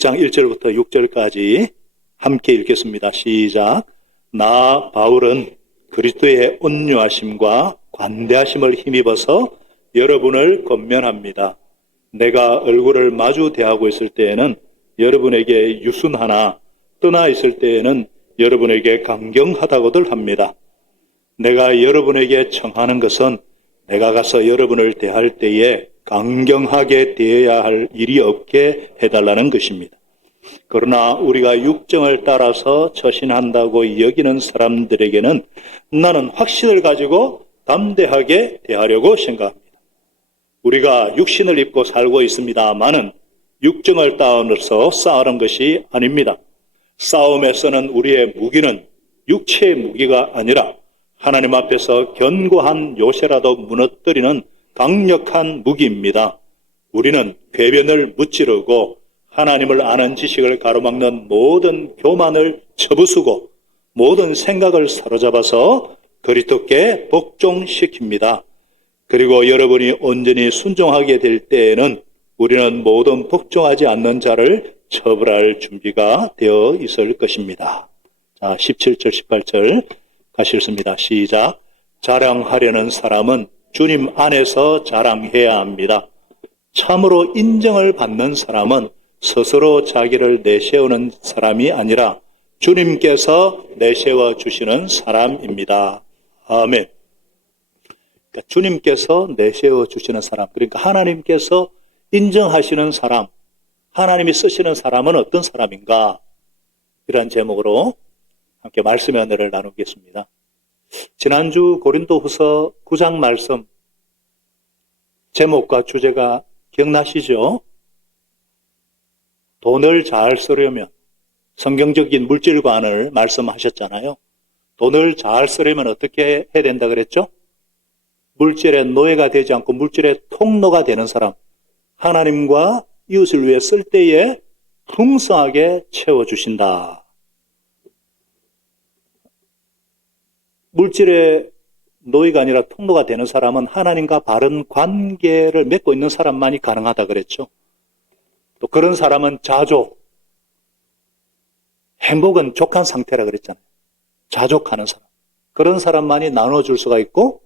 6장 1절부터 6절까지 함께 읽겠습니다. 시작. 나 바울은 그리스도의 온유하심과 관대하심을 힘입어서 여러분을 권면합니다. 내가 얼굴을 마주 대하고 있을 때에는 여러분에게 유순하나 떠나 있을 때에는 여러분에게 강경하다고들 합니다. 내가 여러분에게 청하는 것은 내가 가서 여러분을 대할 때에 강경하게 대해야 할 일이 없게 해달라는 것입니다. 그러나 우리가 육정을 따라서 처신한다고 여기는 사람들에게는 나는 확신을 가지고 담대하게 대하려고 생각합니다. 우리가 육신을 입고 살고 있습니다마는 육정을 따라서 싸우는 것이 아닙니다. 싸움에서는 우리의 무기는 육체의 무기가 아니라 하나님 앞에서 견고한 요새라도 무너뜨리는 강력한 무기입니다. 우리는 궤변을 무찌르고 하나님을 아는 지식을 가로막는 모든 교만을 쳐부수고 모든 생각을 사로잡아서 그리스도께 복종시킵니다. 그리고 여러분이 온전히 순종하게 될 때에는 우리는 모든 복종하지 않는 자를 처벌할 준비가 되어 있을 것입니다. 자, 17절, 18절 가시겠습니다. 시작. 자랑하려는 사람은 주님 안에서 자랑해야 합니다. 참으로 인정을 받는 사람은 스스로 자기를 내세우는 사람이 아니라 주님께서 내세워 주시는 사람입니다. 아멘. 그러니까 주님께서 내세워 주시는 사람, 그러니까 하나님께서 인정하시는 사람, 하나님이 쓰시는 사람은 어떤 사람인가? 이런 제목으로 함께 말씀의 은혜를 나누겠습니다. 지난주 고린도후서 9장 말씀 제목과 주제가 기억나시죠? 돈을 잘 쓰려면 성경적인 물질관을 말씀하셨잖아요. 돈을 잘 쓰려면 어떻게 해야 된다 그랬죠? 물질의 노예가 되지 않고 물질의 통로가 되는 사람, 하나님과 이웃을 위해 쓸 때에 풍성하게 채워주신다. 물질의 노예가 아니라 통로가 되는 사람은 하나님과 바른 관계를 맺고 있는 사람만이 가능하다 그랬죠. 또 그런 사람은 자족, 행복은 족한 상태라 그랬잖아요. 자족하는 사람. 그런 사람만이 나눠줄 수가 있고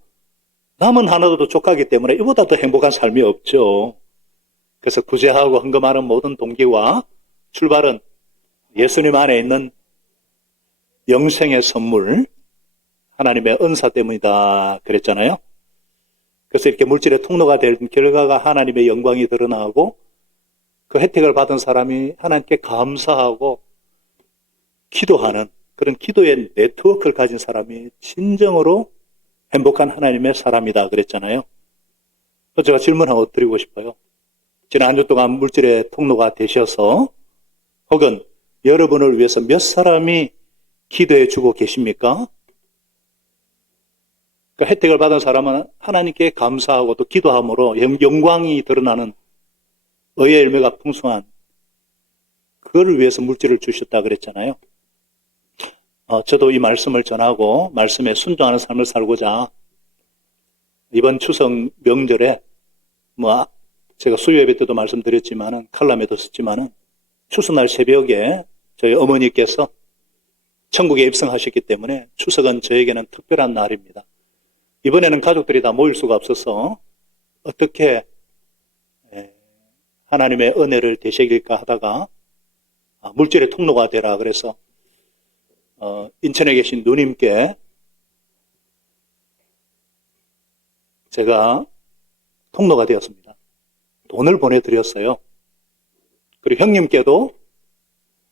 남은 하나도 족하기 때문에 이보다 더 행복한 삶이 없죠. 그래서 구제하고 헌금하는 모든 동기와 출발은 예수님 안에 있는 영생의 선물, 하나님의 은사 때문이다 그랬잖아요. 그래서 이렇게 물질의 통로가 된 결과가 하나님의 영광이 드러나고 그 혜택을 받은 사람이 하나님께 감사하고 기도하는 그런 기도의 네트워크를 가진 사람이 진정으로 행복한 하나님의 사람이다 그랬잖아요. 그래서 제가 질문 하나 드리고 싶어요. 지난 한 주 동안 물질의 통로가 되셔서 혹은 여러분을 위해서 몇 사람이 기도해 주고 계십니까? 그 혜택을 받은 사람은 하나님께 감사하고 또 기도함으로 영광이 드러나는 의의 열매가 풍성한 그거를 위해서 물질을 주셨다 그랬잖아요. 저도 이 말씀을 전하고 말씀에 순종하는 삶을 살고자 이번 추석 명절에 제가 수요 예배 때도 말씀드렸지만은 칼럼에도 썼지만은 추석날 새벽에 저희 어머니께서 천국에 입성하셨기 때문에 추석은 저에게는 특별한 날입니다. 이번에는 가족들이 다 모일 수가 없어서 어떻게 하나님의 은혜를 되새길까 하다가 물질의 통로가 되라 그래서 인천에 계신 누님께 제가 통로가 되었습니다. 돈을 보내드렸어요. 그리고 형님께도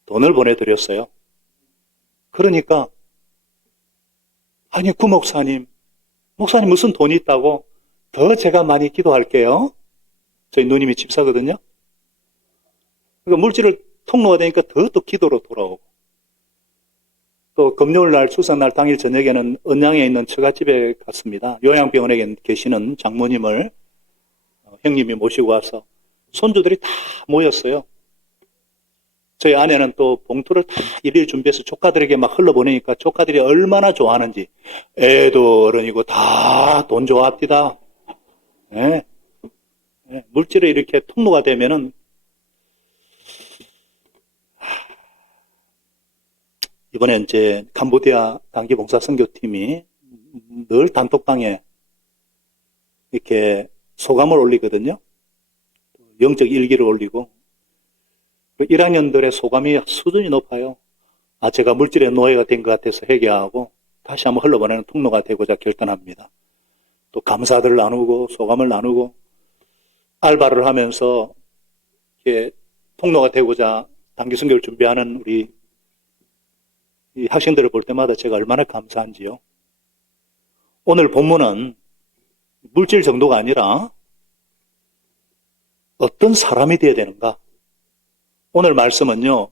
돈을 보내드렸어요. 그러니까 아니 구 목사님 무슨 돈이 있다고 더 제가 많이 기도할게요. 저희 누님이 집사거든요. 그러니까 물질을 통로가 되니까 더 또 기도로 돌아오고 또 금요일날 추석날 당일 저녁에는 언양에 있는 처갓집에 갔습니다. 요양병원에 계시는 장모님을 형님이 모시고 와서 손주들이 다 모였어요. 저희 아내는 또 봉투를 다 일일이 준비해서 조카들에게 막 흘러보내니까 조카들이 얼마나 좋아하는지 애도 어른이고 다 돈 좋아합디다. 네. 물질에 이렇게 통로가 되면은 이번에 이제 캄보디아 단기 봉사 선교팀이 늘 단톡방에 이렇게 소감을 올리거든요. 영적 일기를 올리고 1학년들의 소감이 수준이 높아요. 제가 물질의 노예가 된 것 같아서 회개하고 다시 한번 흘러보내는 통로가 되고자 결단합니다. 또 감사들을 나누고 소감을 나누고 알바를 하면서 이렇게 통로가 되고자 단기 선교를 준비하는 우리 이 학생들을 볼 때마다 제가 얼마나 감사한지요. 오늘 본문은 물질 정도가 아니라 어떤 사람이 되어야 되는가? 오늘 말씀은요,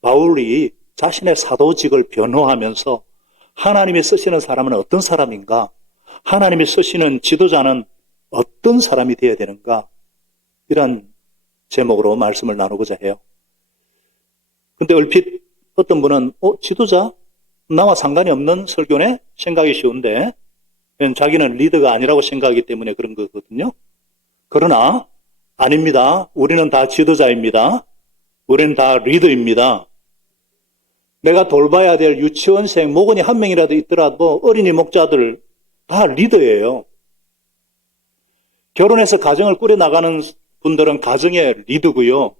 바울이 자신의 사도직을 변호하면서 하나님이 쓰시는 사람은 어떤 사람인가? 하나님이 쓰시는 지도자는 어떤 사람이 되어야 되는가? 이런 제목으로 말씀을 나누고자 해요. 근데 얼핏 어떤 분은 지도자? 나와 상관이 없는 설교네? 생각이 쉬운데 자기는 리더가 아니라고 생각하기 때문에 그런 거거든요. 그러나 아닙니다. 우리는 다 지도자입니다. 우리는 다 리더입니다. 내가 돌봐야 될 유치원생, 목원이 한 명이라도 있더라도 어린이 목자들 다 리더예요. 결혼해서 가정을 꾸려나가는 분들은 가정의 리더고요.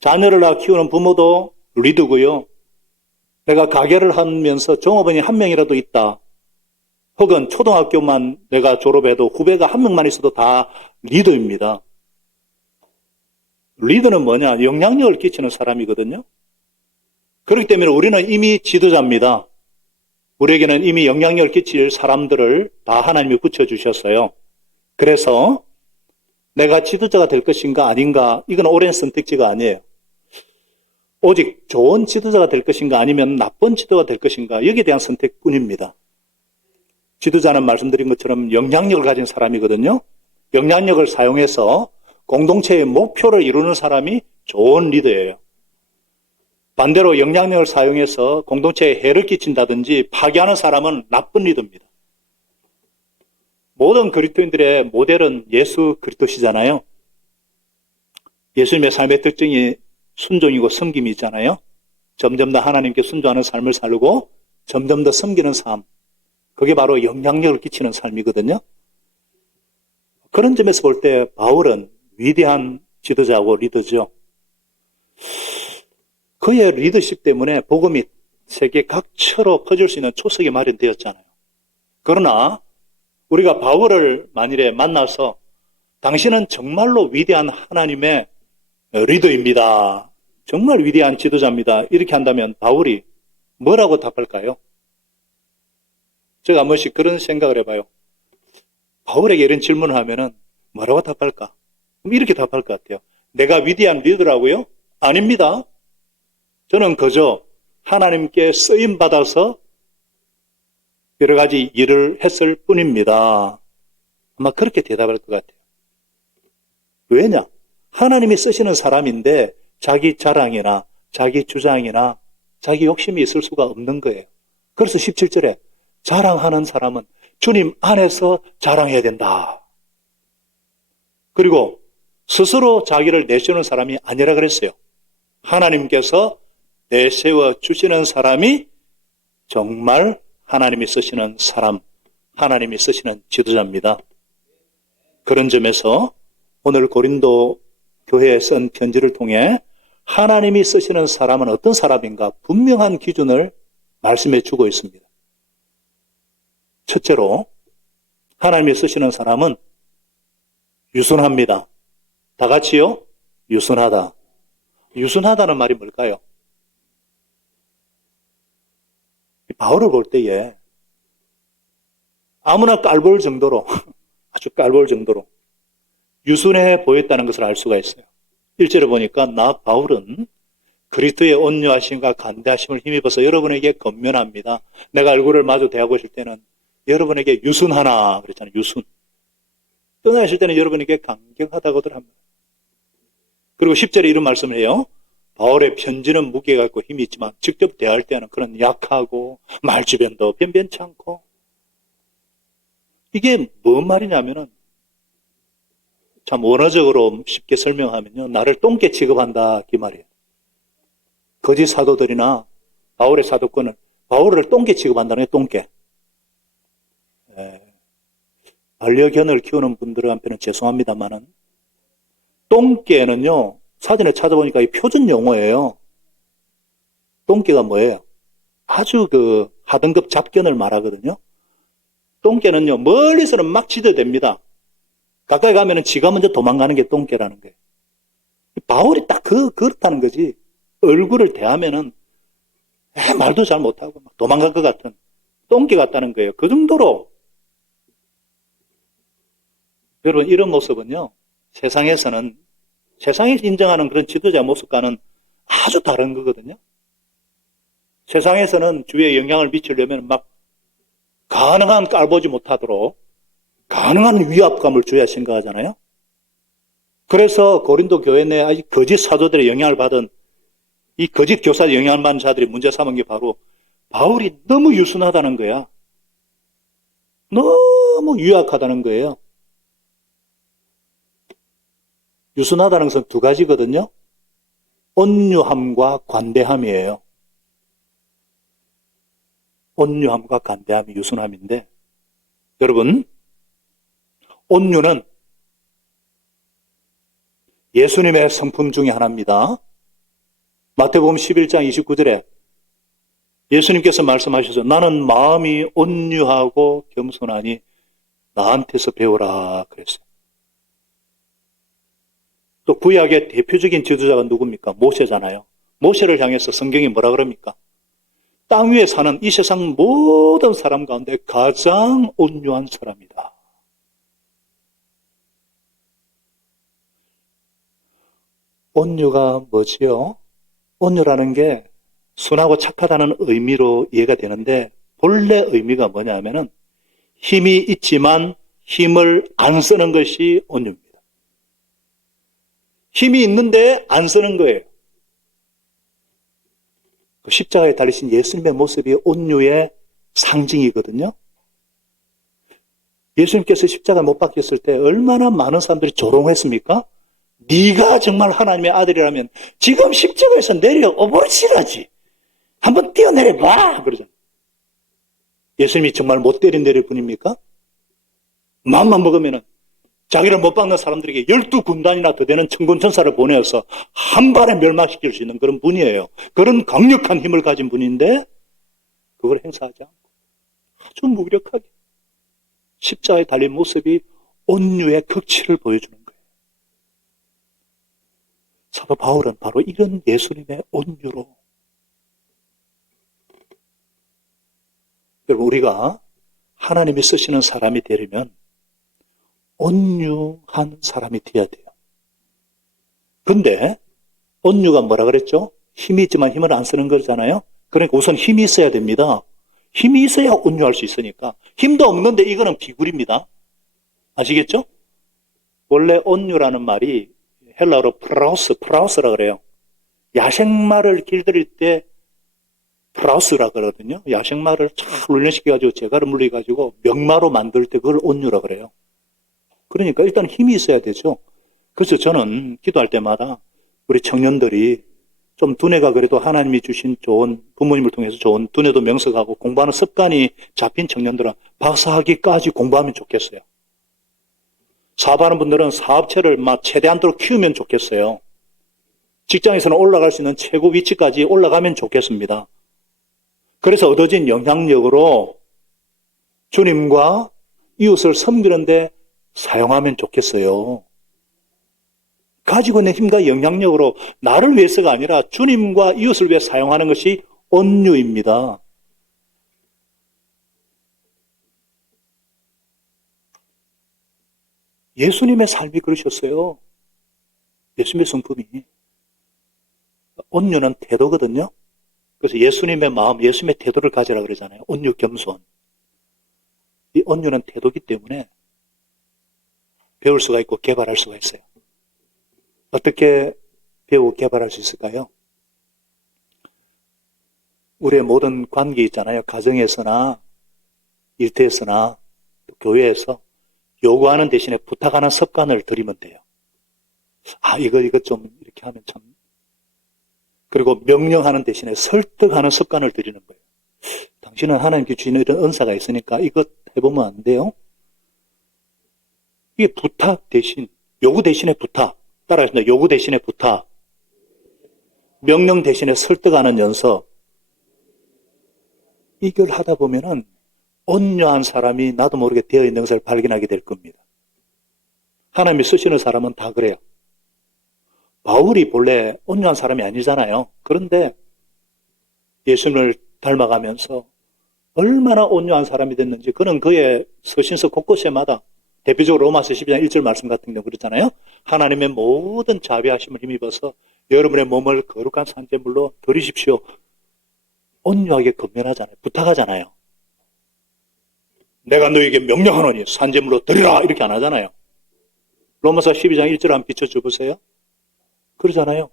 자녀를 낳아 키우는 부모도 리더고요. 내가 가게를 하면서 종업원이 한 명이라도 있다. 혹은 초등학교만 내가 졸업해도 후배가 한 명만 있어도 다 리더입니다. 리더는 뭐냐? 영향력을 끼치는 사람이거든요. 그렇기 때문에 우리는 이미 지도자입니다. 우리에게는 이미 영향력을 끼칠 사람들을 다 하나님이 붙여주셨어요. 그래서 내가 지도자가 될 것인가 아닌가, 이건 옳은 선택지가 아니에요. 오직 좋은 지도자가 될 것인가 아니면 나쁜 지도가 될 것인가, 여기에 대한 선택뿐입니다. 지도자는 말씀드린 것처럼 영향력을 가진 사람이거든요. 영향력을 사용해서 공동체의 목표를 이루는 사람이 좋은 리더예요. 반대로 영향력을 사용해서 공동체에 해를 끼친다든지 파괴하는 사람은 나쁜 리더입니다. 모든 그리스도인들의 모델은 예수 그리스도시잖아요. 예수님의 삶의 특징이 순종이고 섬김이 있잖아요. 점점 더 하나님께 순종하는 삶을 살고 점점 더 섬기는 삶. 그게 바로 영향력을 끼치는 삶이거든요. 그런 점에서 볼 때 바울은 위대한 지도자고 리더죠. 그의 리더십 때문에 복음이 세계 각처로 퍼질 수 있는 초석이 마련되었잖아요. 그러나 우리가 바울을 만일에 만나서 당신은 정말로 위대한 하나님의 리더입니다. 정말 위대한 지도자입니다. 이렇게 한다면 바울이 뭐라고 답할까요? 제가 한 번씩 그런 생각을 해봐요. 바울에게 이런 질문을 하면은 뭐라고 답할까? 그럼 이렇게 답할 것 같아요. 내가 위대한 리더라고요? 아닙니다. 저는 그저 하나님께 쓰임받아서 여러 가지 일을 했을 뿐입니다. 아마 그렇게 대답할 것 같아요. 왜냐? 하나님이 쓰시는 사람인데 자기 자랑이나 자기 주장이나 자기 욕심이 있을 수가 없는 거예요. 그래서 17절에 자랑하는 사람은 주님 안에서 자랑해야 된다. 그리고 스스로 자기를 내세우는 사람이 아니라 그랬어요. 하나님께서 내세워 주시는 사람이 정말 하나님이 쓰시는 사람, 하나님이 쓰시는 지도자입니다. 그런 점에서 오늘 고린도 교회에 쓴 편지를 통해 하나님이 쓰시는 사람은 어떤 사람인가 분명한 기준을 말씀해 주고 있습니다. 첫째로 하나님이 쓰시는 사람은 유순합니다. 다 같이요? 유순하다. 유순하다는 말이 뭘까요? 바울을 볼 때에 아무나 깔볼 정도로, 아주 깔볼 정도로 유순해 보였다는 것을 알 수가 있어요. 1절에 보니까 나 바울은 그리스도의 온유하심과 간대하심을 힘입어서 여러분에게 권면합니다. 내가 얼굴을 마주 대하고 있을 때는 여러분에게 유순하나 그랬잖아요. 유순. 떠나 있을 때는 여러분에게 강경하다고들 합니다. 그리고 10절에 이런 말씀을 해요. 바울의 편지는 무게가 있고 힘이 있지만 직접 대할 때는 그런 약하고 말주변도 변변치 않고, 이게 뭔 말이냐면은 참 원어적으로 쉽게 설명하면요, 나를 똥개 취급한다 이 말이에요. 거짓 사도들이나 바울의 사도권은 바울을 똥개 취급한다는 거예요. 똥개. 반려견을 키우는 분들한테는 죄송합니다만은 똥개는요, 사전에 찾아보니까 이 표준 용어예요. 똥개가 뭐예요? 아주 하등급 잡견을 말하거든요. 똥개는요, 멀리서는 막 지도됩니다. 가까이 가면은 지가 먼저 도망가는 게 똥개라는 거예요. 바울이 딱 그렇다는 거지. 얼굴을 대하면은, 말도 잘 못하고 막 도망갈 것 같은 똥개 같다는 거예요. 그 정도로. 여러분, 이런 모습은요, 세상에서 인정하는 그런 지도자 모습과는 아주 다른 거거든요. 세상에서는 주위에 영향을 미치려면 막 가능한 깔보지 못하도록 가능한 위압감을 줘야 생각하잖아요. 그래서 고린도 교회 내 아직 거짓 사도들의 영향을 받은 이 거짓 교사의 영향을 받은 자들이 문제 삼은 게 바로 바울이 너무 유순하다는 거야. 너무 유약하다는 거예요. 유순하다는 것은 두 가지거든요. 온유함과 관대함이에요. 온유함과 관대함이 유순함인데, 여러분, 온유는 예수님의 성품 중에 하나입니다. 마태복음 11장 29절에 예수님께서 말씀하셔서 나는 마음이 온유하고 겸손하니 나한테서 배우라 그랬어요. 또 구약의 대표적인 지도자가 누굽니까? 모세잖아요. 모세를 향해서 성경이 뭐라 그럽니까? 땅 위에 사는 이 세상 모든 사람 가운데 가장 온유한 사람이다. 온유가 뭐지요? 온유라는 게 순하고 착하다는 의미로 이해가 되는데 본래 의미가 뭐냐면은 힘이 있지만 힘을 안 쓰는 것이 온유입니다. 힘이 있는데 안 쓰는 거예요. 그 십자가에 달리신 예수님의 모습이 온유의 상징이거든요. 예수님께서 십자가에 못 박혔을 때 얼마나 많은 사람들이 조롱했습니까? 네가 정말 하나님의 아들이라면 지금 십자가에서 내려오버치라지. 한번 뛰어내려봐. 그러잖아요. 예수님이 정말 못 때릴 분입니까? 마음만 먹으면은 자기를 못 박는 사람들에게 12군단이나 더 되는 천군천사를 보내어서 한 발에 멸망시킬 수 있는 그런 분이에요. 그런 강력한 힘을 가진 분인데 그걸 행사하지 않고 아주 무기력하게 십자가에 달린 모습이 온유의 극치를 보여주는 거예요. 사도 바울은 바로 이런 예수님의 온유로 여러분 우리가 하나님이 쓰시는 사람이 되려면 온유한 사람이 되어야 돼요. 근데 온유가 뭐라 그랬죠? 힘이 있지만 힘을 안 쓰는 거잖아요. 그러니까 우선 힘이 있어야 됩니다. 힘이 있어야 온유할 수 있으니까. 힘도 없는데 이거는 비굴입니다. 아시겠죠? 원래 온유라는 말이 헬라어로 프라우스라 그래요. 야생마를 길들일 때 프라우스라 그러거든요. 야생마를 잘 훈련시켜가지고 재갈을 물려가지고 명마로 만들 때 그걸 온유라 그래요. 그러니까 일단 힘이 있어야 되죠. 그래서 저는 기도할 때마다 우리 청년들이 좀 두뇌가 그래도 하나님이 주신 좋은 부모님을 통해서 좋은 두뇌도 명석하고 공부하는 습관이 잡힌 청년들은 박사학위까지 공부하면 좋겠어요. 사업하는 분들은 사업체를 막 최대한도로 키우면 좋겠어요. 직장에서는 올라갈 수 있는 최고 위치까지 올라가면 좋겠습니다. 그래서 얻어진 영향력으로 주님과 이웃을 섬기는데 사용하면 좋겠어요. 가지고 있는 힘과 영향력으로 나를 위해서가 아니라 주님과 이웃을 위해 사용하는 것이 온유입니다. 예수님의 삶이 그러셨어요. 예수님의 성품이. 온유는 태도거든요. 그래서 예수님의 마음, 예수님의 태도를 가지라 그러잖아요. 온유 겸손. 이 온유는 태도기 때문에 배울 수가 있고 개발할 수가 있어요. 어떻게 배우고 개발할 수 있을까요? 우리의 모든 관계 있잖아요. 가정에서나 일터에서나 또 교회에서 요구하는 대신에 부탁하는 습관을 들이면 돼요. 아, 이거 좀 이렇게 하면 참 그리고 명령하는 대신에 설득하는 습관을 들이는 거예요. 당신은 하나님께 주시는 이런 은사가 있으니까 이것 해보면 안 돼요? 이게 부탁 대신, 요구 대신에 부탁. 따라하십니다. 요구 대신에 부탁. 명령 대신에 설득하는 연습. 이걸 하다 보면은 온유한 사람이 나도 모르게 되어 있는 것을 발견하게 될 겁니다. 하나님이 쓰시는 사람은 다 그래요. 바울이 본래 온유한 사람이 아니잖아요. 그런데 예수님을 닮아가면서 얼마나 온유한 사람이 됐는지 그는 그의 서신서 곳곳에마다 대표적으로 로마서 12장 1절 말씀 같은 경우 그렇잖아요. 하나님의 모든 자비하심을 힘입어서 여러분의 몸을 거룩한 산재물로 드리십시오. 온유하게 건면하잖아요. 부탁하잖아요. 내가 너에게 명령하노니 산재물로 드리라 이렇게 안 하잖아요. 로마서 12장 1절 한번 비춰줘 보세요. 그러잖아요.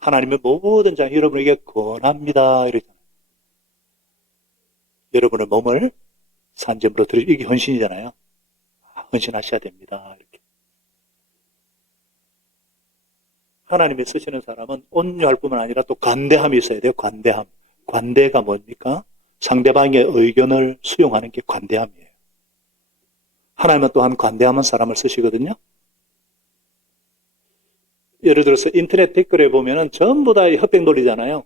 하나님의 모든 자 여러분에게 권합니다. 이러잖아요. 여러분의 몸을 산재물로 드리십시오. 이게 헌신이잖아요. 헌신하셔야 됩니다. 이렇게. 하나님이 쓰시는 사람은 온유할 뿐만 아니라 또 관대함이 있어야 돼요. 관대함. 관대가 뭡니까? 상대방의 의견을 수용하는 게 관대함이에요. 하나님은 또한 관대함한 사람을 쓰시거든요. 예를 들어서 인터넷 댓글에 보면은 전부 다 흑백 논리잖아요.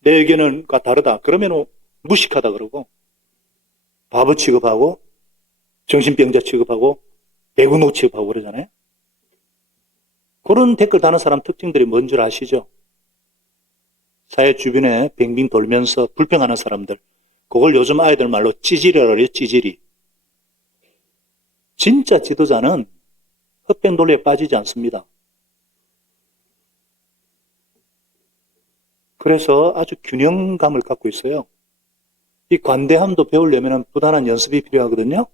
내 의견과 다르다. 그러면 무식하다 그러고 바보 취급하고 정신병자 취급하고 배구노 취급하고 그러잖아요. 그런 댓글 다는 사람 특징들이 뭔 줄 아시죠? 사회 주변에 빙빙 돌면서 불평하는 사람들. 그걸 요즘 아이들 말로 찌질이라고 그래요. 찌질이. 진짜 지도자는 흑백 논리에 빠지지 않습니다. 그래서 아주 균형감을 갖고 있어요. 이 관대함도 배우려면 부단한 연습이 필요하거든요.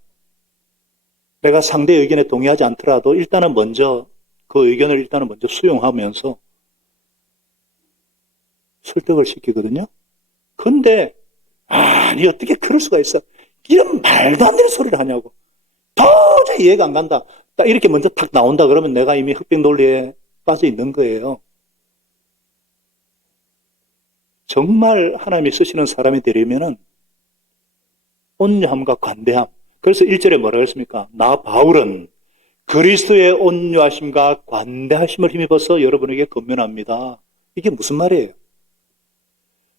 내가 상대 의견에 동의하지 않더라도 일단은 먼저 그 의견을 일단은 먼저 수용하면서 설득을 시키거든요. 근데 아니 어떻게 그럴 수가 있어. 이런 말도 안 되는 소리를 하냐고. 도저히 이해가 안 간다. 딱 이렇게 먼저 탁 나온다 그러면 내가 이미 흑백 논리에 빠져 있는 거예요. 정말 하나님이 쓰시는 사람이 되려면은 온유함과 관대함. 그래서 1절에 뭐라고 했습니까? 나 바울은 그리스도의 온유하심과 관대하심을 힘입어서 여러분에게 권면합니다. 이게 무슨 말이에요?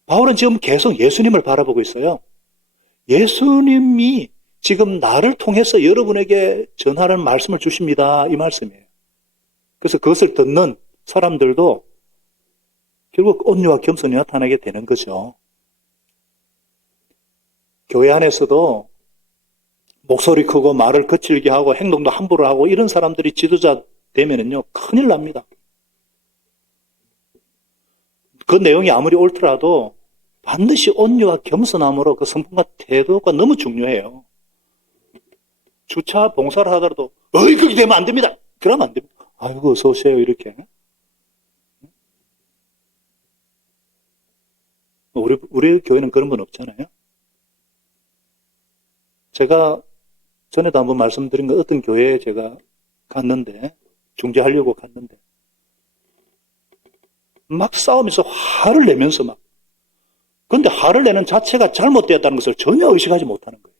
바울은 지금 계속 예수님을 바라보고 있어요. 예수님이 지금 나를 통해서 여러분에게 전하는 말씀을 주십니다. 이 말씀이에요. 그래서 그것을 듣는 사람들도 결국 온유와 겸손이 나타나게 되는 거죠. 교회 안에서도 목소리 크고 말을 거칠게 하고 행동도 함부로 하고 이런 사람들이 지도자 되면은요, 큰일 납니다. 그 내용이 아무리 옳더라도 반드시 온유와 겸손함으로 그 성품과 태도가 너무 중요해요. 주차 봉사를 하더라도 그렇게 되면 안 됩니다. 그러면 안 됩니다. 아이고 어서 오세요 이렇게. 우리 교회는 그런 분 없잖아요. 제가 전에도 한번 말씀드린 거 어떤 교회에 제가 갔는데 중재하려고 갔는데 막 싸우면서 화를 내면서 막 근데 화를 내는 자체가 잘못되었다는 것을 전혀 의식하지 못하는 거예요.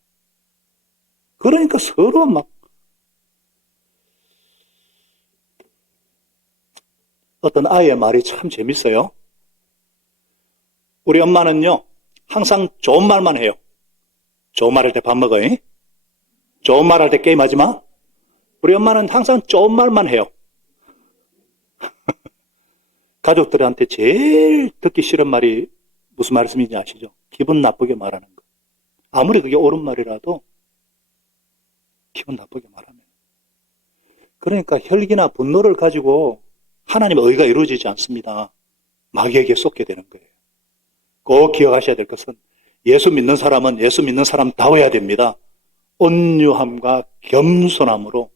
그러니까 서로 막 어떤 아이의 말이 참 재밌어요. 우리 엄마는요 항상 좋은 말만 해요. 좋은 말 할 때 밥 먹어. 좋은 말 할 때 게임하지 마. 우리 엄마는 항상 좋은 말만 해요. 가족들한테 제일 듣기 싫은 말이 무슨 말씀인지 아시죠? 기분 나쁘게 말하는 거. 아무리 그게 옳은 말이라도 기분 나쁘게 말하면. 그러니까 혈기나 분노를 가지고 하나님의 의가 이루어지지 않습니다. 마귀에게 쏟게 되는 거예요. 꼭 기억하셔야 될 것은 예수 믿는 사람은 예수 믿는 사람다워야 됩니다. 온유함과 겸손함으로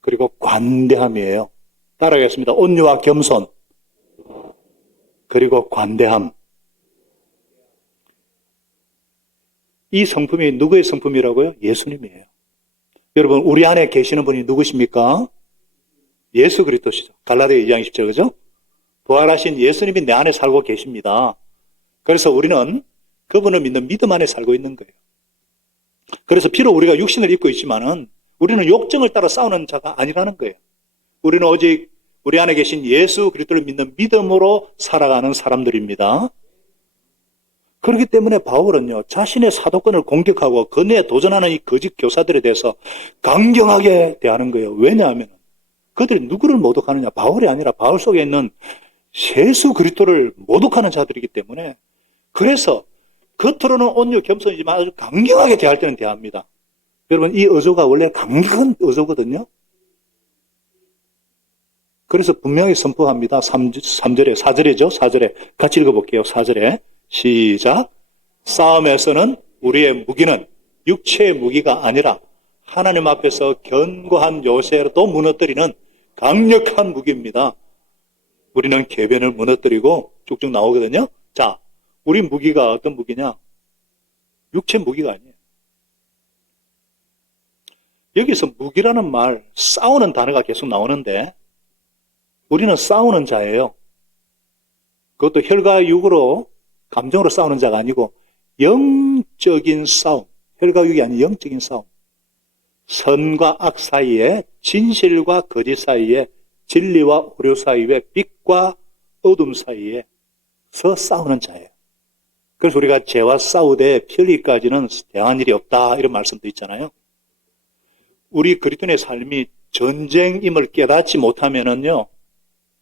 그리고 관대함이에요. 따라하겠습니다. 온유와 겸손 그리고 관대함. 이 성품이 누구의 성품이라고요? 예수님이에요. 여러분 우리 안에 계시는 분이 누구십니까? 예수 그리스도시죠. 갈라디아 2장 10절 그죠? 부활하신 예수님이 내 안에 살고 계십니다. 그래서 우리는 그분을 믿는 믿음 안에 살고 있는 거예요. 그래서 비록 우리가 육신을 입고 있지만은 우리는 욕정을 따라 싸우는 자가 아니라는 거예요. 우리는 오직 우리 안에 계신 예수 그리스도를 믿는 믿음으로 살아가는 사람들입니다. 그렇기 때문에 바울은요, 자신의 사도권을 공격하고 그네에 도전하는 이 거짓 교사들에 대해서 강경하게 대하는 거예요. 왜냐하면 그들이 누구를 모독하느냐? 바울이 아니라 바울 속에 있는 예수 그리스도를 모독하는 자들이기 때문에, 그래서 겉으로는 온유 겸손이지만 아주 강경하게 대할 때는 대합니다. 여러분, 이 어조가 원래 강력한 어조거든요. 그래서 분명히 선포합니다. 3절에, 4절이죠. 4절에 같이 읽어볼게요. 4절에 시작. 싸움에서는 우리의 무기는 육체의 무기가 아니라 하나님 앞에서 견고한 요새도 무너뜨리는 강력한 무기입니다. 우리는 궤변을 무너뜨리고 쭉쭉 나오거든요. 자, 우리 무기가 어떤 무기냐? 육체 무기가 아니에요. 여기서 무기라는 말, 싸우는 단어가 계속 나오는데 우리는 싸우는 자예요. 그것도 혈과 육으로 감정으로 싸우는 자가 아니고 영적인 싸움, 혈과 육이 아닌 영적인 싸움. 선과 악 사이에, 진실과 거짓 사이에, 진리와 오류 사이에, 빛과 어둠 사이에서 싸우는 자예요. 그래서 우리가 죄와 싸우되 편리까지는 대한 일이 없다, 이런 말씀도 있잖아요. 우리 그리스도인의 삶이 전쟁임을 깨닫지 못하면은요,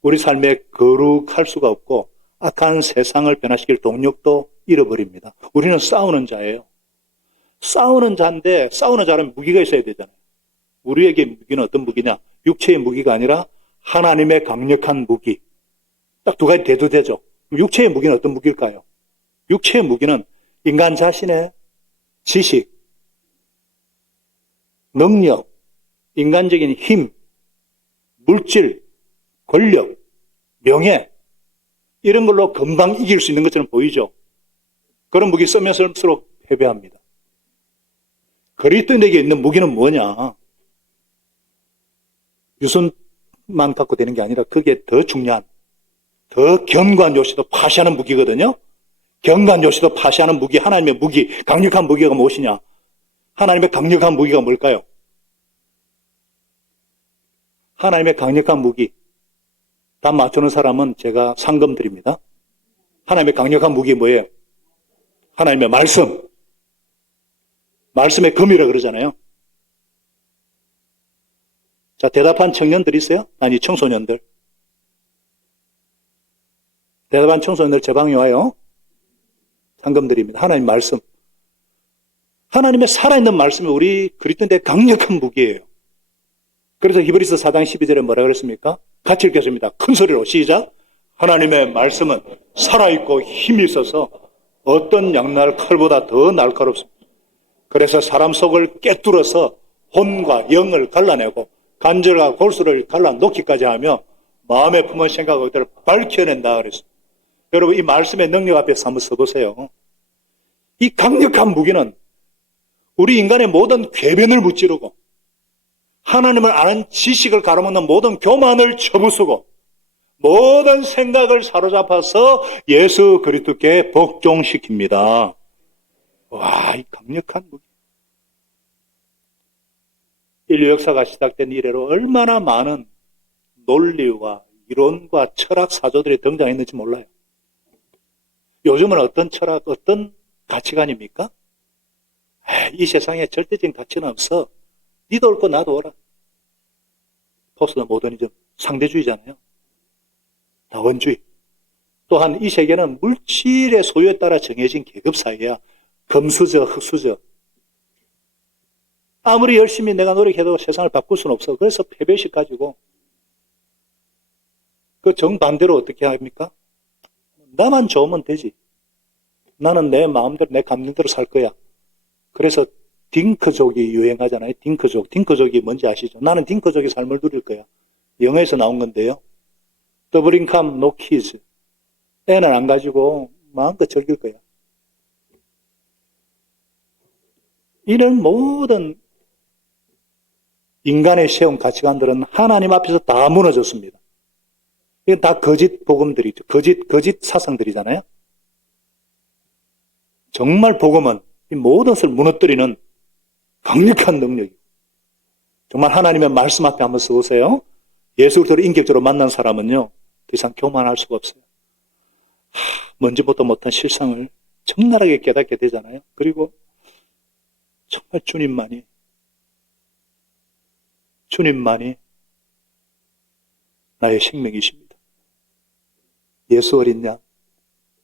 우리 삶에 거룩할 수가 없고 악한 세상을 변화시킬 동력도 잃어버립니다. 우리는 싸우는 자예요. 싸우는 자인데 싸우는 자라면 무기가 있어야 되잖아요. 우리에게 무기는 어떤 무기냐? 육체의 무기가 아니라 하나님의 강력한 무기. 딱 두 가지 대두되죠. 육체의 무기는 어떤 무기일까요? 육체의 무기는 인간 자신의 지식, 능력, 인간적인 힘, 물질, 권력, 명예, 이런 걸로 금방 이길 수 있는 것처럼 보이죠. 그런 무기 쓰면 쓸수록 패배합니다. 그리스도인에게 있는 무기는 뭐냐? 유순만 갖고 되는 게 아니라 그게 더 중요한, 더 견고한 요시도 파시하는 무기거든요. 견고한 요시도 파시하는 무기, 하나님의 무기, 강력한 무기가 무엇이냐? 하나님의 강력한 무기가 뭘까요? 하나님의 강력한 무기. 답 맞추는 사람은 제가 상금 드립니다. 하나님의 강력한 무기 뭐예요? 하나님의 말씀. 말씀의 금이라 그러잖아요. 자, 대답한 청년들 있어요? 아니, 청소년들. 대답한 청소년들 제 방에 와요. 상금 드립니다. 하나님 말씀. 하나님의 살아있는 말씀이 우리 그리스도인의 강력한 무기예요. 그래서 히브리서 4장 12절에 뭐라 그랬습니까? 같이 읽겠습니다. 큰 소리로 시작. 하나님의 말씀은 살아있고 힘이 있어서 어떤 양날 칼보다 더 날카롭습니다. 그래서 사람 속을 꿰뚫어서 혼과 영을 갈라내고 관절과 골수를 갈라놓기까지 하며 마음에 품은 생각과 의도를 밝혀낸다 그랬습니다. 여러분, 이 말씀의 능력 앞에서 한번 서보세요. 이 강력한 무기는 우리 인간의 모든 궤변을 무찌르고 하나님을 아는 지식을 가로막는 모든 교만을 접으쓰고 모든 생각을 사로잡아서 예수 그리스도께 복종시킵니다. 와, 이 강력한 무기. 인류 역사가 시작된 이래로 얼마나 많은 논리와 이론과 철학 사조들이 등장했는지 몰라요. 요즘은 어떤 철학, 어떤 가치관입니까? 이 세상에 절대적인 가치는 없어. 니도 옳고 나도 옳아. 포스트 모더니즘, 상대주의잖아요. 다원주의. 또한 이 세계는 물질의 소유에 따라 정해진 계급사회야. 금수저, 흑수저. 아무리 열심히 내가 노력해도 세상을 바꿀 수는 없어. 그래서 패배식 가지고 그 정반대로 어떻게 합니까? 나만 좋으면 되지. 나는 내 마음대로 내 감정대로 살 거야. 그래서 딩크족이 유행하잖아요. 딩크족. 딩크족이 뭔지 아시죠? 나는 딩크족의 삶을 누릴 거야. 영어에서 나온 건데요. 더블 인컴, 노 키즈. 애는 안 가지고 마음껏 즐길 거야. 이런 모든 인간의 세운 가치관들은 하나님 앞에서 다 무너졌습니다. 이건 다 거짓 복음들이죠. 거짓 사상들이잖아요. 정말 복음은 이 모든 것을 무너뜨리는 강력한 능력이에요. 정말 하나님의 말씀 앞에 한번 서보세요. 예수 그리스도를 인격적으로 만난 사람은요, 더 이상 교만할 수가 없어요. 뭔지부터 못한 실상을 적나라하게 깨닫게 되잖아요. 그리고 정말 주님만이 나의 생명이십니다. 예수 어린 양,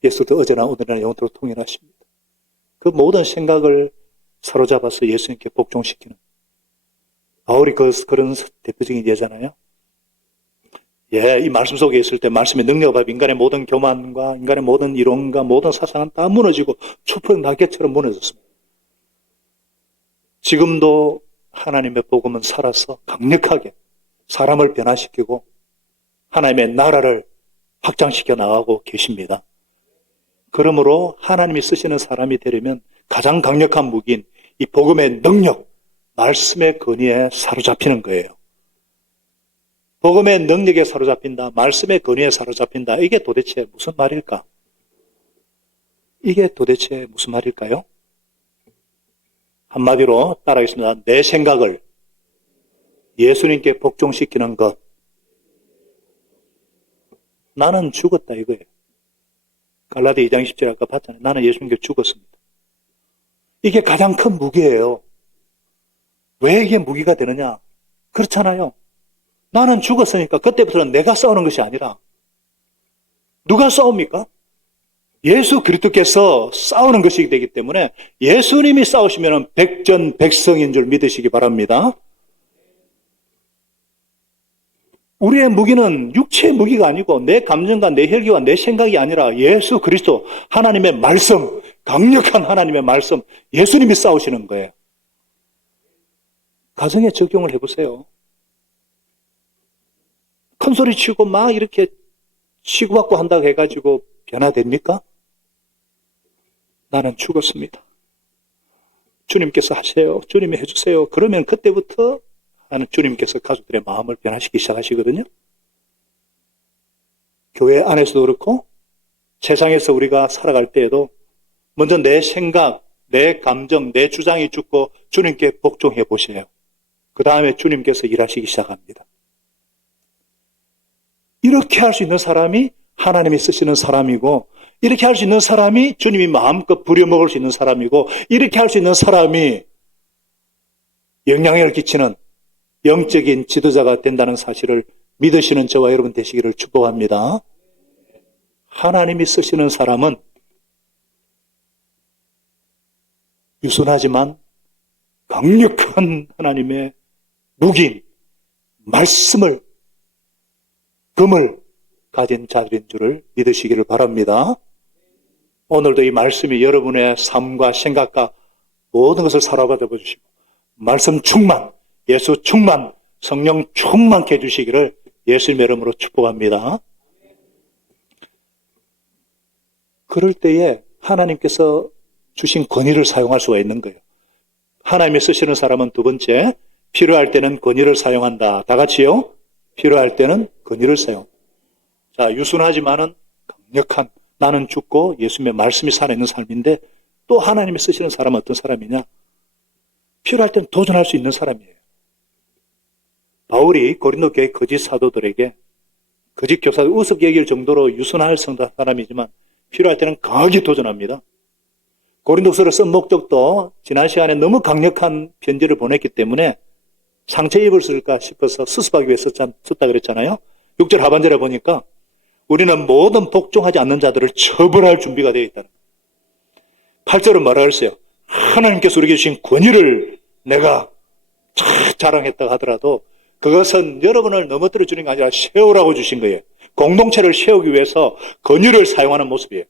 예수도 어제나 오늘이나 영원토록 통일하십니다. 그 모든 생각을 사로잡아서 예수님께 복종시키는 바울이 그런 대표적인 예잖아요. 이 말씀 속에 있을 때 말씀의 능력과 인간의 모든 교만과 인간의 모든 이론과 모든 사상은 다 무너지고 추푸른 날개처럼 무너졌습니다. 지금도 하나님의 복음은 살아서 강력하게 사람을 변화시키고 하나님의 나라를 확장시켜 나가고 계십니다. 그러므로 하나님이 쓰시는 사람이 되려면 가장 강력한 무기인 이 복음의 능력, 말씀의 권위에 사로잡히는 거예요. 복음의 능력에 사로잡힌다, 말씀의 권위에 사로잡힌다. 이게 도대체 무슨 말일까? 이게 도대체 무슨 말일까요? 한마디로 따라하겠습니다. 내 생각을 예수님께 복종시키는 것. 나는 죽었다 이거예요. 갈라디아 2장 10절 아까 봤잖아요. 나는 예수님께 죽었습니다. 이게 가장 큰 무기예요. 왜 이게 무기가 되느냐? 그렇잖아요. 나는 죽었으니까 그때부터는 내가 싸우는 것이 아니라 누가 싸웁니까? 예수 그리스도께서 싸우는 것이기 되기 때문에 예수님이 싸우시면 백전백승인 줄 믿으시기 바랍니다. 우리의 무기는 육체의 무기가 아니고 내 감정과 내 혈기와 내 생각이 아니라 예수 그리스도 하나님의 말씀, 강력한 하나님의 말씀, 예수님이 싸우시는 거예요. 가정에 적용을 해보세요. 큰 소리 치고 막 이렇게 치고받고 한다고 해가지고 변화됩니까? 나는 죽었습니다. 주님께서 하세요. 주님이 해주세요. 그러면 그때부터 하는 주님께서 가족들의 마음을 변화시키기 시작하시거든요. 교회 안에서도 그렇고 세상에서 우리가 살아갈 때에도 먼저 내 생각, 내 감정, 내 주장이 죽고 주님께 복종해 보세요. 그 다음에 주님께서 일하시기 시작합니다. 이렇게 할 수 있는 사람이 하나님이 쓰시는 사람이고, 이렇게 할 수 있는 사람이 주님이 마음껏 부려먹을 수 있는 사람이고, 이렇게 할 수 있는 사람이 영향력을 끼치는 영적인 지도자가 된다는 사실을 믿으시는 저와 여러분 되시기를 축복합니다. 하나님이 쓰시는 사람은 유순하지만 강력한 하나님의 무기인 말씀을, 금을 가진 자들인 줄을 믿으시기를 바랍니다. 오늘도 이 말씀이 여러분의 삶과 생각과 모든 것을 사로잡아 주시고 말씀 충만, 예수 충만, 성령 충만케 해주시기를 예수님의 이름으로 축복합니다. 그럴 때에 하나님께서 주신 권위를 사용할 수가 있는 거예요. 하나님이 쓰시는 사람은 두 번째, 필요할 때는 권위를 사용한다. 다 같이요. 필요할 때는 권위를 사용. 자, 유순하지만은 강력한, 나는 죽고 예수님의 말씀이 살아있는 삶인데, 또 하나님이 쓰시는 사람은 어떤 사람이냐? 필요할 때는 도전할 수 있는 사람이에요. 바울이 고린도 교회 거짓 사도들에게, 거짓 교사들 우습게 여길 정도로 유순할 사람이지만 필요할 때는 강하게 도전합니다. 고린도서를 쓴 목적도 지난 시간에 너무 강력한 편지를 보냈기 때문에 상처 입을 쓸까 싶어서 수습하기 위해 썼다 그랬잖아요. 6절 하반절에 보니까 우리는 모든 복종하지 않는 자들을 처벌할 준비가 되어 있다는 거예요. 8절은 뭐라 그랬어요? 하나님께서 우리에게 주신 권위를 내가 자랑했다고 하더라도 그것은 여러분을 넘어뜨려 주는 게 아니라 세우라고 주신 거예요. 공동체를 세우기 위해서 권위를 사용하는 모습이에요.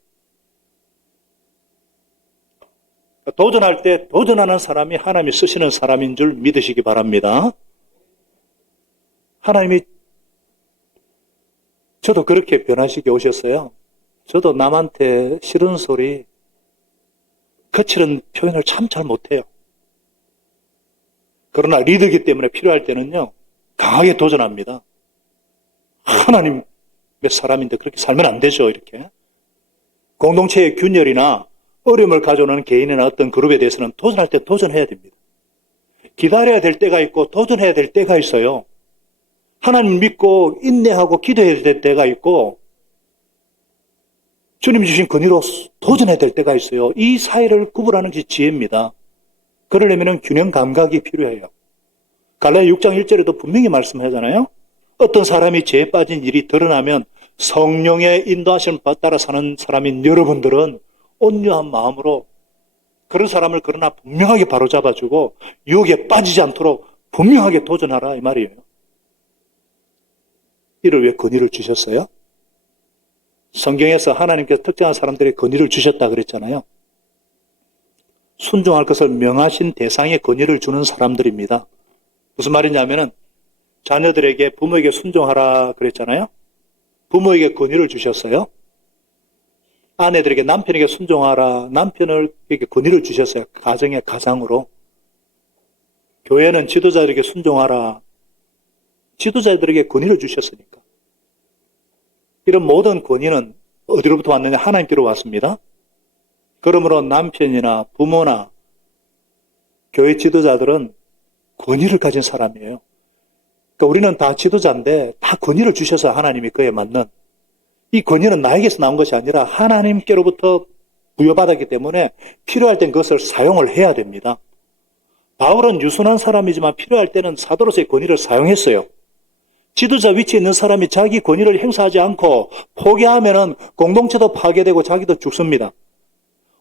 도전할 때 도전하는 사람이 하나님이 쓰시는 사람인 줄 믿으시기 바랍니다. 하나님이 저도 그렇게 변화시켜 오셨어요. 저도 남한테 싫은 소리, 거칠은 표현을 참 잘 못해요. 그러나 리더이기 때문에 필요할 때는요, 강하게 도전합니다. 하나님, 몇 사람인데 그렇게 살면 안 되죠, 이렇게. 공동체의 균열이나 어려움을 가져오는 개인이나 어떤 그룹에 대해서는 도전할 때 도전해야 됩니다. 기다려야 될 때가 있고 도전해야 될 때가 있어요. 하나님 믿고 인내하고 기도해야 될 때가 있고 주님이 주신 권위로 도전해야 될 때가 있어요. 이 사이를 구분하는 것이 지혜입니다. 그러려면 균형 감각이 필요해요. 갈라디아 6장 1절에도 분명히 말씀하잖아요. 어떤 사람이 죄에 빠진 일이 드러나면 성령의 인도하심을 따라 사는 사람인 여러분들은 온유한 마음으로 그런 사람을 그러나 분명하게 바로잡아주고 유혹에 빠지지 않도록 분명하게 도전하라 이 말이에요. 이를 왜 권위를 주셨어요? 성경에서 하나님께서 특정한 사람들에게 권위를 주셨다 그랬잖아요. 순종할 것을 명하신 대상에 권위를 주는 사람들입니다. 무슨 말이냐면은 자녀들에게 부모에게 순종하라 그랬잖아요. 부모에게 권위를 주셨어요. 아내들에게 남편에게 순종하라 남편에게 권위를 주셨어요. 가정의 가장으로. 교회는 지도자들에게 순종하라 지도자들에게 권위를 주셨으니까. 이런 모든 권위는 어디로부터 왔느냐? 하나님께로 왔습니다. 그러므로 남편이나 부모나 교회 지도자들은 권위를 가진 사람이에요. 그러니까 우리는 다 지도자인데 다 권위를 주셔서 하나님이 그에 맞는 이 권위는 나에게서 나온 것이 아니라 하나님께로부터 부여받았기 때문에 필요할 땐 그것을 사용을 해야 됩니다. 바울은 유순한 사람이지만 필요할 때는 사도로서의 권위를 사용했어요. 지도자 위치에 있는 사람이 자기 권위를 행사하지 않고 포기하면은 공동체도 파괴되고 자기도 죽습니다.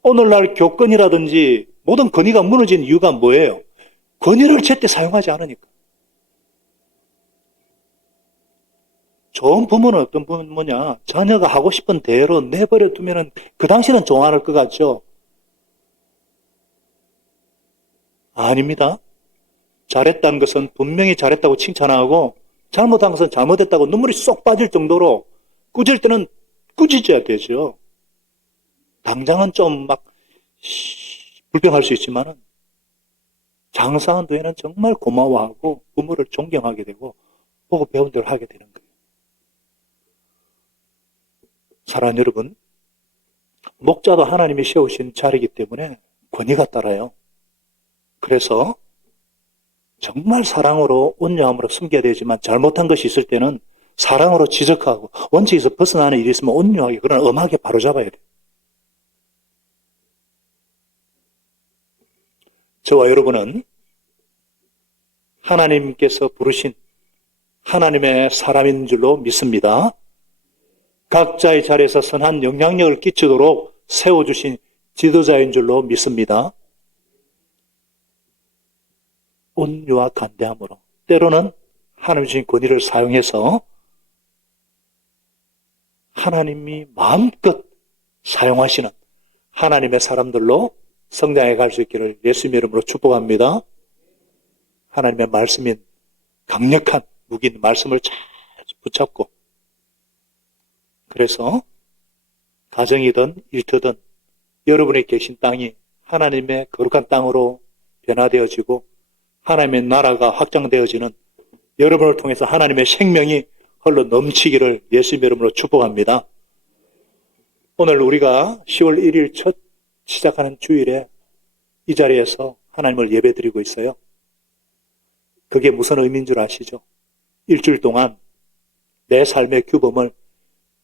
오늘날 교권이라든지 모든 권위가 무너진 이유가 뭐예요? 권위를 제때 사용하지 않으니까. 좋은 부모는 어떤 부모냐? 자녀가 하고 싶은 대로 내버려 두면은 그 당시는 좋아할 것 같죠? 아닙니다. 잘했다는 것은 분명히 잘했다고 칭찬하고 잘못한 것은 잘못했다고 눈물이 쏙 빠질 정도로 꾸질 때는 꾸짖어야 되죠. 당장은 좀 막 불평할 수 있지만은 장사한 뒤에는 정말 고마워하고 부모를 존경하게 되고 보고 배운 대로 하게 되는 거예요. 사랑하는 여러분, 목자도 하나님이 세우신 자리이기 때문에 권위가 따라요. 그래서 정말 사랑으로 온유함으로 숨겨야 되지만 잘못한 것이 있을 때는 사랑으로 지적하고 원칙에서 벗어나는 일이 있으면 온유하게 그러나 엄하게 바로잡아야 돼요. 저와 여러분은 하나님께서 부르신 하나님의 사람인 줄로 믿습니다. 각자의 자리에서 선한 영향력을 끼치도록 세워주신 지도자인 줄로 믿습니다. 온유와 간대함으로 때로는 하나님 주신 권위를 사용해서 하나님이 마음껏 사용하시는 하나님의 사람들로 성장해 갈 수 있기를 예수님의 이름으로 축복합니다. 하나님의 말씀인 강력한 무기인 말씀을 잘 붙잡고 그래서 가정이든 일터든 여러분이 계신 땅이 하나님의 거룩한 땅으로 변화되어지고 하나님의 나라가 확장되어지는 여러분을 통해서 하나님의 생명이 흘러 넘치기를 예수님의 이름으로 축복합니다. 오늘 우리가 10월 1일 첫 시작하는 주일에 이 자리에서 하나님을 예배드리고 있어요. 그게 무슨 의미인 줄 아시죠? 일주일 동안 내 삶의 규범을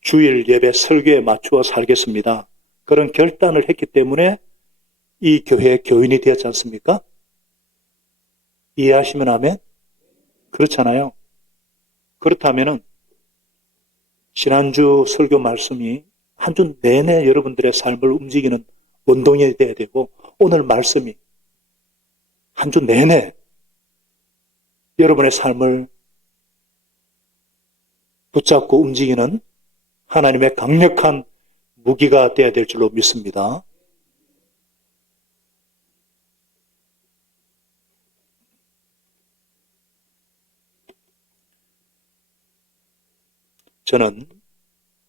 주일 예배 설교에 맞추어 살겠습니다. 그런 결단을 했기 때문에 이 교회의 교인이 되었지 않습니까? 이해하시면 아멘? 그렇잖아요. 그렇다면은 지난주 설교 말씀이 한 주 내내 여러분들의 삶을 움직이는 운동이 돼야 되고 오늘 말씀이 한 주 내내 여러분의 삶을 붙잡고 움직이는 하나님의 강력한 무기가 되어야 될 줄로 믿습니다. 저는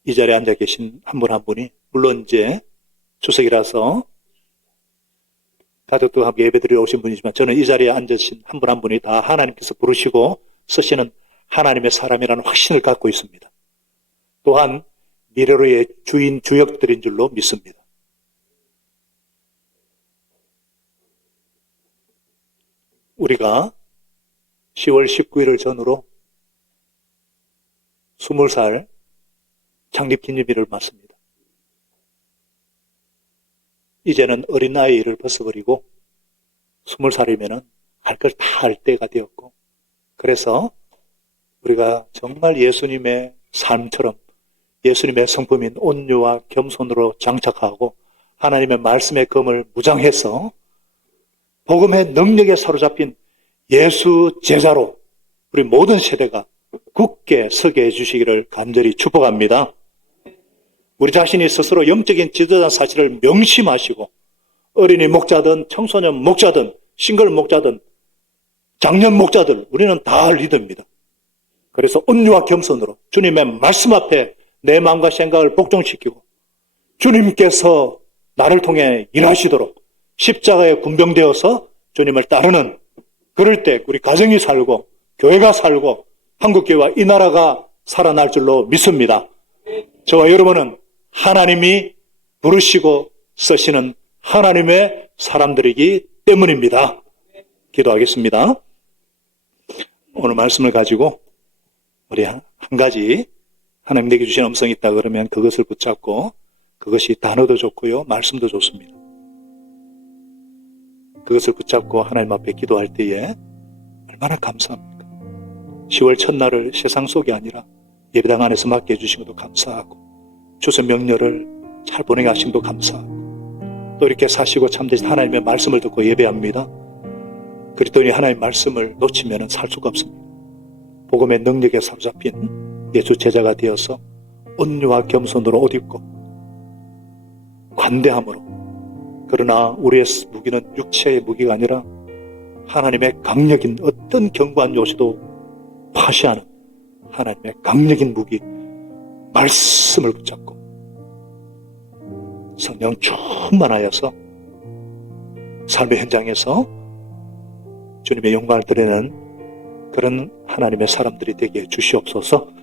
이 자리에 앉아 계신 한 분 한 분이 물론 이제 추석이라서 다들 또 함께 예배드리러 오신 분이지만 저는 이 자리에 앉으신 한 분 한 분이 다 하나님께서 부르시고 쓰시는 하나님의 사람이라는 확신을 갖고 있습니다. 또한 미래로의 주역들인 줄로 믿습니다. 우리가 10월 19일을 전후로 20살 창립기념일을 맞습니다. 이제는 어린아이를 벗어버리고 20살이면 할 걸 다 할 때가 되었고, 그래서 우리가 정말 예수님의 삶처럼 예수님의 성품인 온유와 겸손으로 장착하고 하나님의 말씀의 검을 무장해서 복음의 능력에 사로잡힌 예수 제자로 우리 모든 세대가 굳게 서게 해주시기를 간절히 축복합니다. 우리 자신이 스스로 영적인 지도자 사실을 명심하시고 어린이 목자든 청소년 목자든 싱글 목자든 장년 목자들 우리는 다 리더입니다. 그래서 온유와 겸손으로 주님의 말씀 앞에 내 마음과 생각을 복종시키고 주님께서 나를 통해 일하시도록 십자가에 군병되어서 주님을 따르는, 그럴 때 우리 가정이 살고 교회가 살고 한국교회와 이 나라가 살아날 줄로 믿습니다. 저와 여러분은 하나님이 부르시고 쓰시는 하나님의 사람들이기 때문입니다. 기도하겠습니다. 오늘 말씀을 가지고 우리 한 가지 하나님 내게 주신 음성이 있다 그러면 그것을 붙잡고, 그것이 단어도 좋고요 말씀도 좋습니다. 그것을 붙잡고 하나님 앞에 기도할 때에 얼마나 감사합니까? 10월 첫날을 세상 속이 아니라 예배당 안에서 맡게 해주신 것도 감사하고, 추석 명절을 잘 보내게 하신 것도 감사하고, 또 이렇게 사시고 참되신 하나님의 말씀을 듣고 예배합니다. 그랬더니 하나님의 말씀을 놓치면 살 수가 없습니다. 복음의 능력에 사로잡힌 예수 제자가 되어서 온유와 겸손으로 옷 입고 관대함으로, 그러나 우리의 무기는 육체의 무기가 아니라 하나님의 강력인 어떤 견고한 요새도 파시하는 하나님의 강력인 무기 말씀을 붙잡고 성령 충만하여서 삶의 현장에서 주님의 영광을 드리는 그런 하나님의 사람들이 되게 해 주시옵소서.